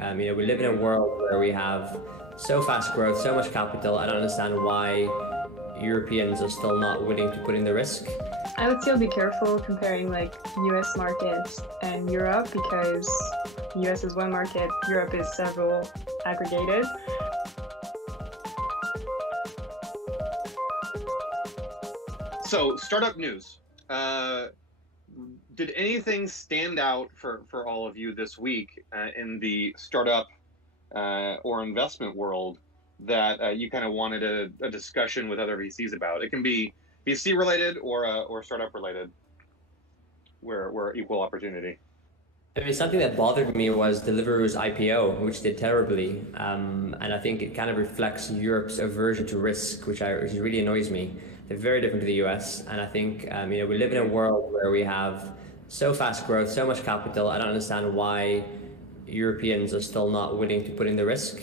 We live in a world where we have so fast growth, so much capital. I don't understand why Europeans are still not willing to put in the risk. I would still be careful comparing like US markets and Europe because US is one market, Europe is several aggregated. So startup news. Did anything stand out for all of you this week in the startup or investment world that you kind of wanted a discussion with other VCs about? It can be VC related or startup related, where equal opportunity. I mean, something that bothered me was Deliveroo's IPO, which did terribly, and I think it kind of reflects Europe's aversion to risk, which really annoys me. They're very different to the US, and I think we live in a world where we have so fast growth, so much capital. I don't understand why Europeans are still not willing to put in the risk.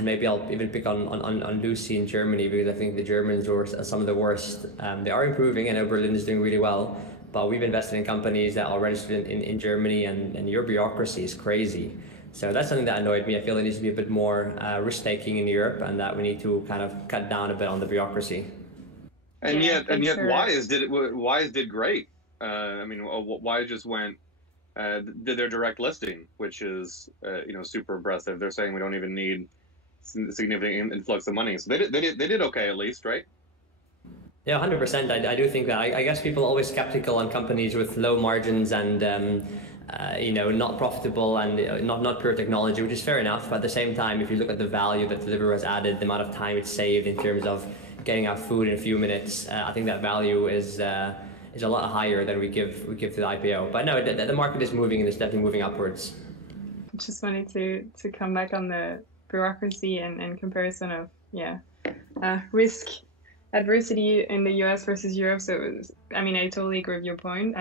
Maybe I'll even pick on Lucy in Germany, because I think the Germans are some of the worst. They are improving. I know Berlin is doing really well, but we've invested in companies that are registered in Germany, and your bureaucracy is crazy. So that's something that annoyed me. I feel there needs to be a bit more risk-taking in Europe, and that we need to kind of cut down a bit on the bureaucracy. And yet, Wise did great. Wise just went did their direct listing, which is super impressive. They're saying we don't even need significant influx of money, so they did okay at least, right? Yeah, 100%. I do think that. I guess people are always skeptical on companies with low margins and not profitable and not pure technology, which is fair enough. But at the same time, if you look at the value that Deliveroo has added, the amount of time it's saved in terms of getting our food in a few minutes, I think that value is a lot higher than we give to the IPO. But no, the market is moving, and it's definitely moving upwards. Just wanted to come back on the bureaucracy and comparison of risk adversity in the US versus Europe. So I totally agree with your point.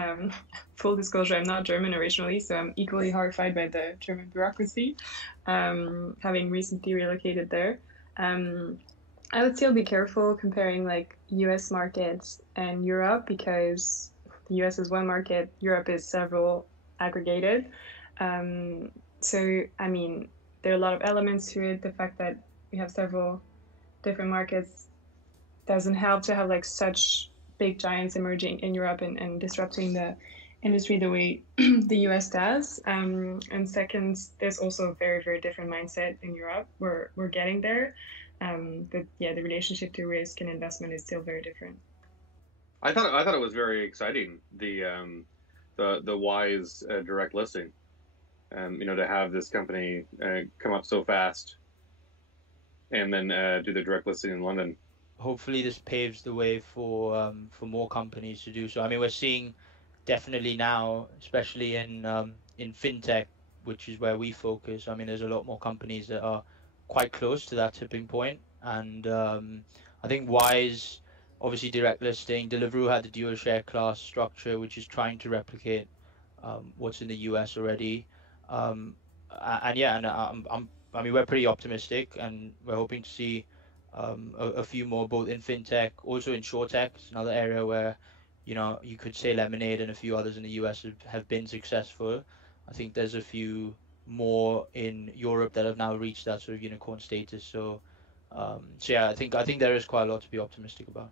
Full disclosure, I'm not German originally, so I'm equally horrified by the German bureaucracy, having recently relocated there. I would still be careful comparing like US markets and Europe because the US is one market, Europe is several aggregated. There are a lot of elements to it. The fact that we have several different markets doesn't help to have like such big giants emerging in Europe and disrupting the industry the way the US does. And second, there's also a very, very different mindset in Europe. We're getting there. The relationship to risk and investment is still very different. I thought it was very exciting, the Wise direct listing, to have this company come up so fast, and then do the direct listing in London. Hopefully, this paves the way for more companies to do so. I mean, we're seeing definitely now, especially in fintech, which is where we focus. I mean, there's a lot more companies that are quite close to that tipping point, and I think Wise, obviously direct listing, Deliveroo had the dual share class structure, which is trying to replicate what's in the US already, we're pretty optimistic, and we're hoping to see a few more, both in fintech, also in shortech. It's another area where you could say Lemonade and a few others in the US have been successful. I think there's a few more in Europe that have now reached that sort of unicorn status. So I think there is quite a lot to be optimistic about.